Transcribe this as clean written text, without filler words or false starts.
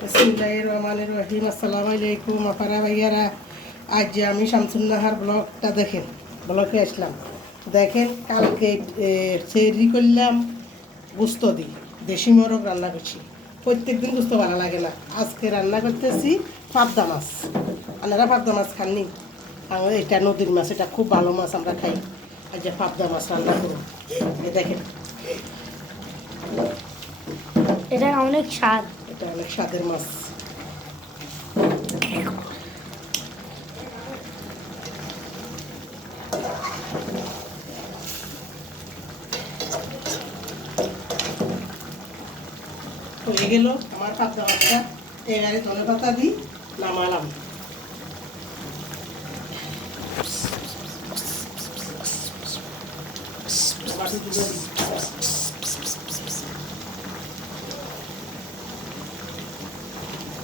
বিসমিল্লাহির রহমানির রহিম। আসসালামু আলাইকুম আপারা ভাইয়ারা। আজ যে আমি শামসুন্নাহার ব্লগটা দেখেন, ব্লগে আসলাম। দেখেন কালকে সেরি করলাম গুস্ত দিই, দেশি মোরগ রান্না করছি। প্রত্যেকদিন গুস্ত ভালো লাগে না, আজকে রান্না করতেছি পাবদা মাছ। আপনারা পাবদা মাছ খাননি? আমাদের এটা নদীর মাছ, এটা খুব ভালো মাছ, আমরা খাই। আজ যে পাবদা মাছ রান্না করুন, দেখেন এটা অনেক স্বাদ। এটা অনেক স্বাদের মাছ। হয়ে গেল আমার পাবদা মাছটা, এবারে ধনে পাতা দিই, নামালাম।